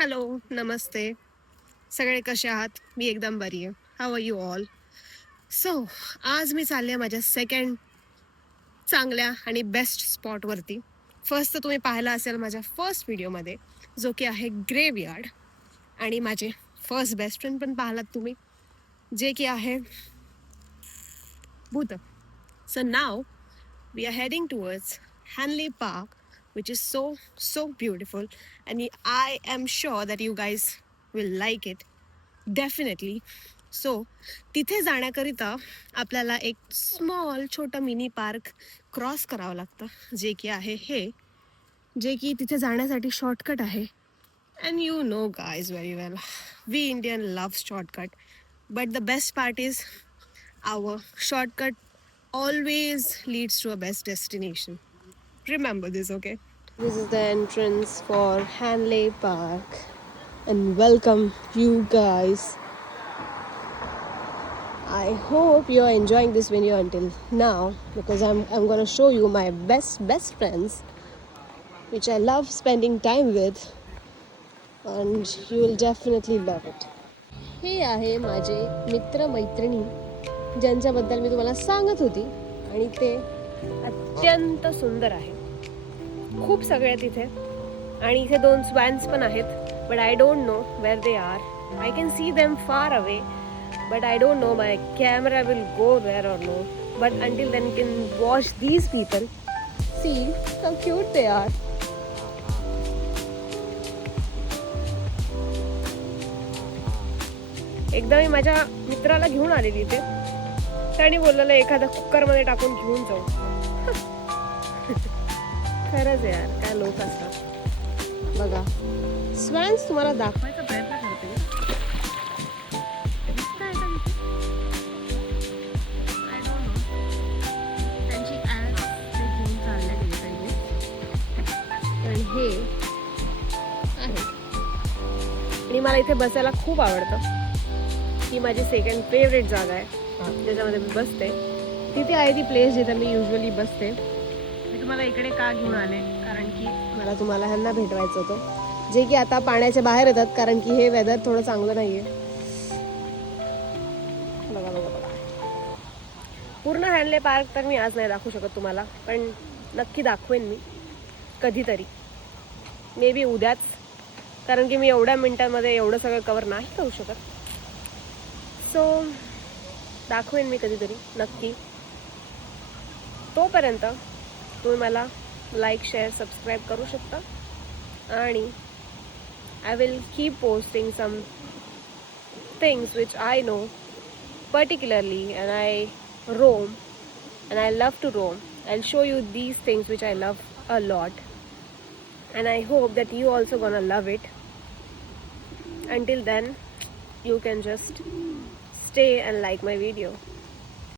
Hello, नमस्ते. सगळे कसे आहात? मी एकदम बरी आहे. How are you all? So आज मी चालले आहे माझ्या सेकंड चांगल्या आणि बेस्ट स्पॉटवरती. फर्स्ट तर तुम्ही पाहिला असेल माझ्या फर्स्ट व्हिडिओमध्ये, जो की आहे ग्रेवयार्ड. आणि माझे फर्स्ट बेस्ट फ्रेंड पण पाहिलात तुम्ही, जे की आहे भूत. So now we are heading towards Hanley Park, which is so beautiful, and I am sure that you guys will like it definitely. So तिथे जाण्याकरिता आपल्याला एक स्मॉल छोटं मिनी पार्क क्रॉस करावं लागतं, जे की आहे हे, जे की तिथे जाण्यासाठी शॉर्टकट आहे. And you know guys very well, we Indian love shortcut, but the best part is our shortcut always leads to a best destination. Remember this, okay? This is the entrance for Hanley Park, and welcome you guys. I hope you are enjoying this video until now, because I'm going to show you my best friends which I love spending time with, and you will definitely love it. हे आहे माझे मित्र मैत्रिणी ज्यांच्याबद्दल मी तुम्हाला सांगत होती, आणि ते अत्यंत सुंदर आहे. खूप सगळे तिथे, आणि इथे 2 स्वॅन्स पण आहेत, but I don't know where they are. I can see them far away, but I don't know my camera will go there or no. But until then can watch these people. See how cute they are. एकदा मी माझ्या मित्राला घेऊन आलेली इथे, त्याने बोललेलं एखाद्या कुकरमध्ये टाकून घेऊन जाऊ. खरंच यार, काय लोक असतात बघा. स्वॅन्स तुम्हाला दाखवायचा प्रयत्न करते. त्यांची ऍड घेऊन चालले गेले पण हे आहे. आणि मला इथे बसायला खूप आवडतं. ही माझी सेकंड फेवरेट जागा आहे ज्याच्यामध्ये मी बसते. तिथे आहे ती प्लेस जिथे मी युजली बसते. मी तुम्हाला इकडे का घेऊन आले, कारण की मला तुम्हाला ह्यांना भेटवायचं होतं, जे की आता पाण्याच्या बाहेर येतात, कारण की हे वेदर थोडं चांगलं नाही आहे. बघा बघा बघा. पूर्ण हॅनले पार्क तर मी आज नाही दाखवू शकत तुम्हाला, पण नक्की दाखवेन मी कधीतरी, मे बी उद्याच, कारण की मी एवढ्या मिनिटांमध्ये एवढं सगळं कवर नाही करू शकत. सो दाखवेन मी कधीतरी नक्की. तोपर्यंत तुम्ही मला लाईक, शेअर, सबस्क्राईब करू शकता, आणि I will keep posting some things which I know particularly, and I roam, and I love to roam. I will show you these things which I love a lot, and I hope that you also gonna love it. Until then, you can just stay and like my video.